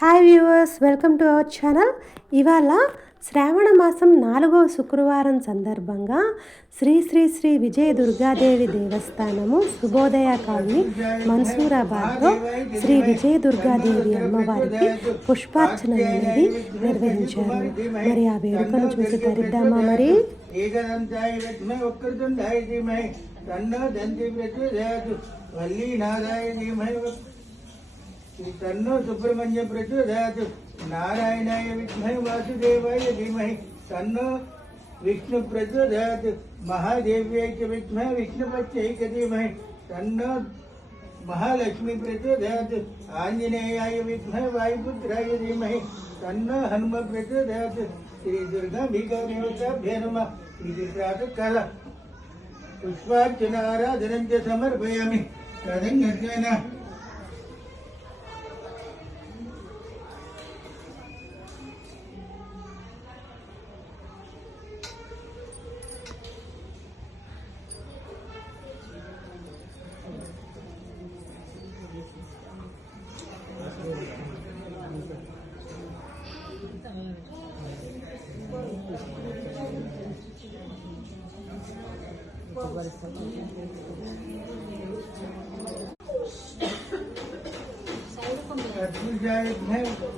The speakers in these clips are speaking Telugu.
Hi viewers welcome to our channel ఇవాళ శ్రావణ మాసం నాలుగవ శుక్రవారం సందర్భంగా శ్రీ శ్రీ శ్రీ విజయ దుర్గాదేవి దేవస్థానము శుభోదయ కాలనీ మన్సూరాబాద్లో శ్రీ విజయ దుర్గాదేవి అమ్మవారికి పుష్పార్చన అనేది నిర్వహించారు. మరి ఆ వేడుకను చూసి తరిద్దామా మరి? ఏకదంతాయ श्री तन्नो सुब्रह्मण्य प्रचोदयात्। नारायणाय विद्महे वासुदेवाय धीमहि। तन्नो विष्णु प्रचोदयात्। महादेव्यै च विद्महे विष्णुपत्यै च धीमहि। तन्नो महालक्ष्मी प्रचोदयात्। आञ्जनेयाय विद्महे वायुपुत्राय धीमहि। तन्नो हनुम प्रचोदयात्। श्री दुर्गाभिगा देवताभ्य नमः। इति प्रातःकाल पुष्पार्चनाराधनं च समर्पयामि। तदङ्गत्वेन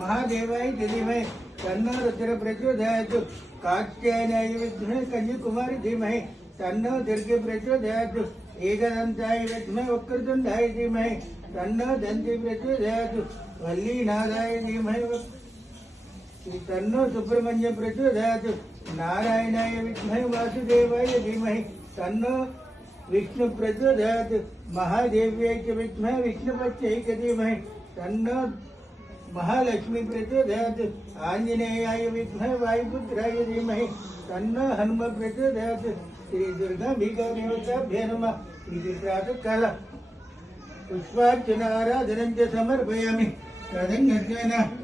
महादेवाय दिलीमय तन्नो कन्याकुमारी धीमहि तन्नो दुर्गे प्रचोदयातु एकदंताय वक्रतुंडाय धीमहि तन्नो दंती प्रचोदयातु वल्लीनादाय धीमहि तन्नो सुब्रह्मण्य प्रचोदयातु नारायणाय विद्महे वासुदेवाय धीमहि। त्यांना विष्णू प्रचोदयात। महादेव्याचे महा विष्णुपत्य कधी महे त्यांना महालक्ष्मी प्रचोदयात। आंजनेयाय विघ्न वायुपुत्राय धीमहे। त्यांना हनुम प्रचोदयात। श्री दुर्गा भिगादेवताभ्य नम। इति प्रातःकाल। पुष्पार्चन आराधनञ्च समर्पयामि। तदङ्गत्वेन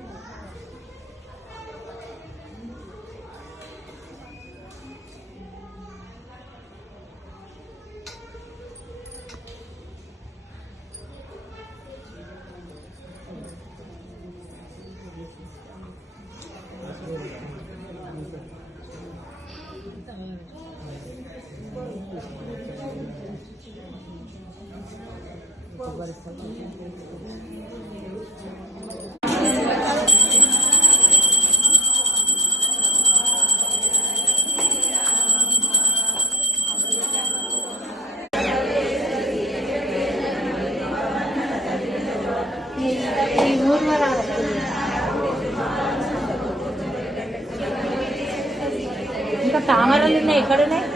ఇంకా తామరలు ఉన్నాయి ఎక్కడున్నాయి?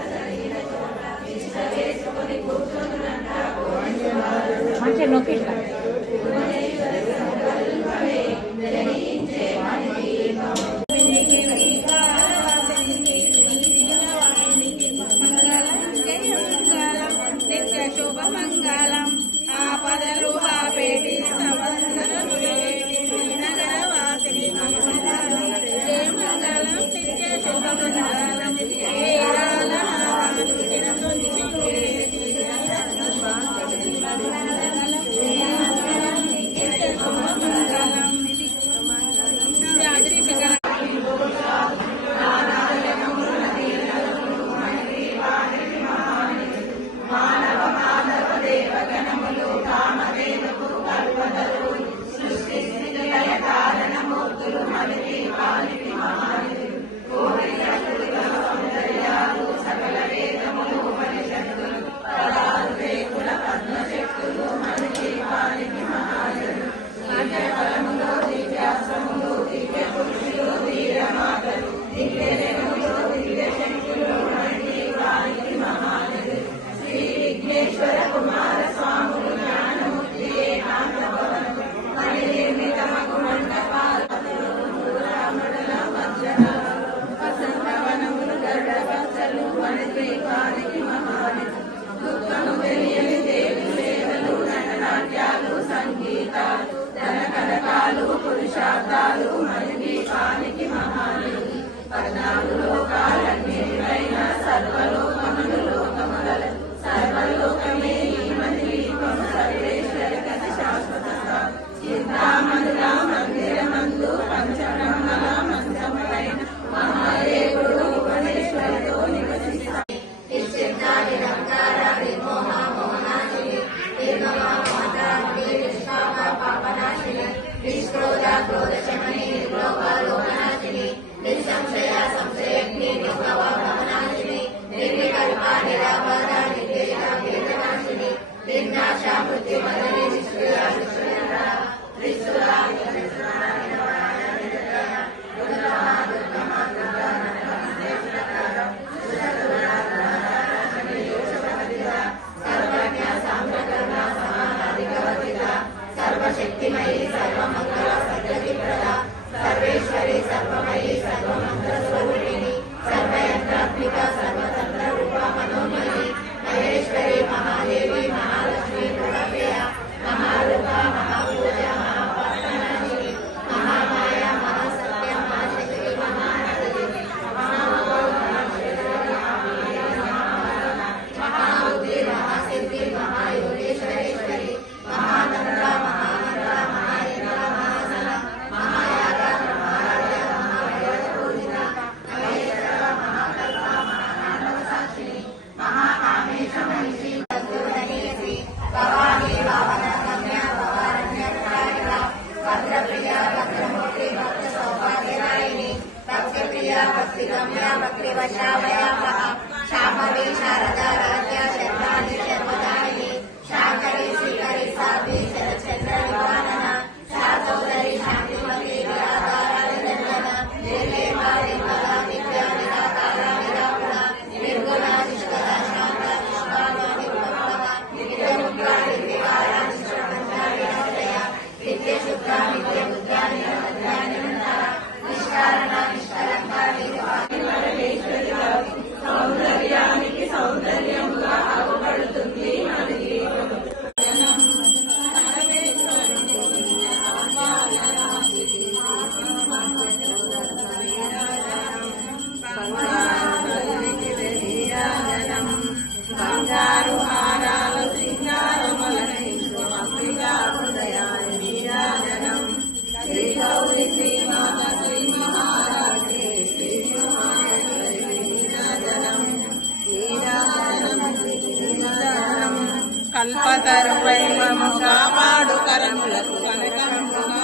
కల్పతరువైవము కాపాడు కరములకు కనకము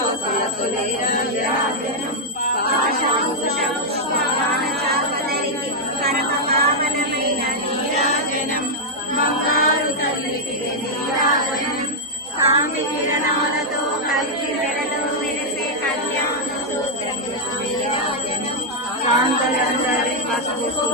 కనకపావనమైన నీరాజనం బంగారు తల్లికి నీరాజనం కాంతి కిరణాలతో కలిగి వెడలో విరిసే కళ్యాణ కాంతలందరి పసుపు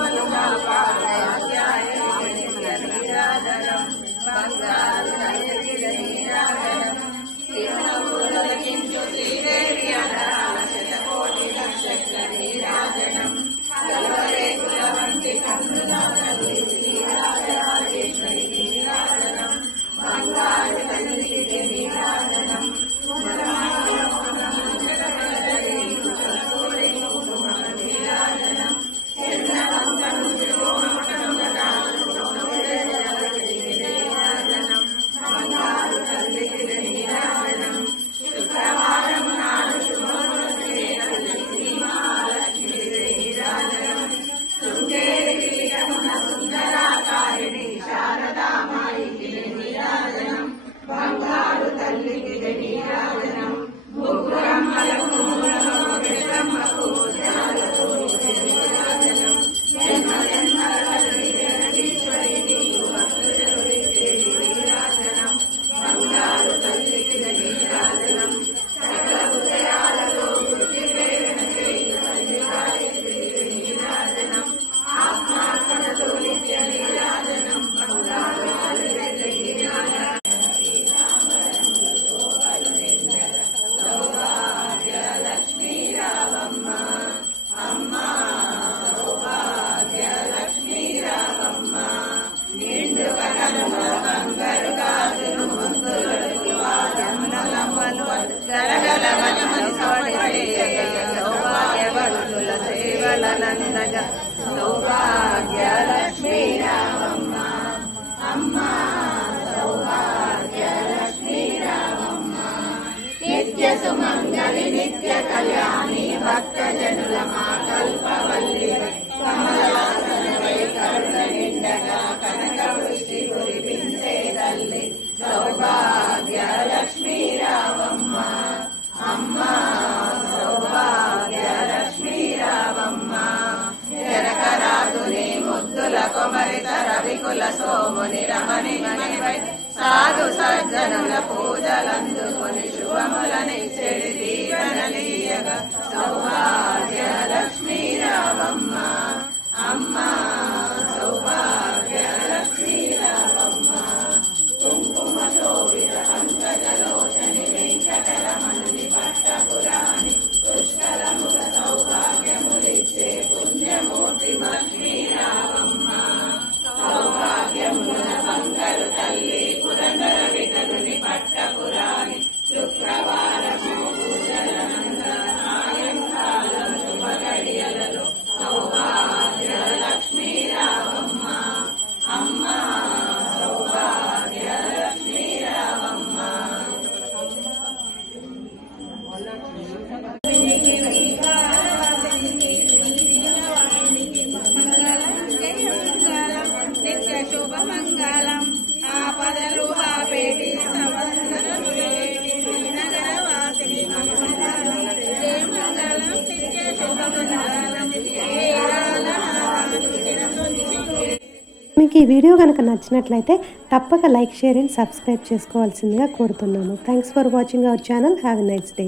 మీకు ఈ వీడియో కనుక నచ్చినట్లయితే తప్పక లైక్ షేర్ అండ్ సబ్స్క్రైబ్ చేసుకోవాల్సిందిగా కోరుతున్నాము. Thanks for watching our channel have a nice day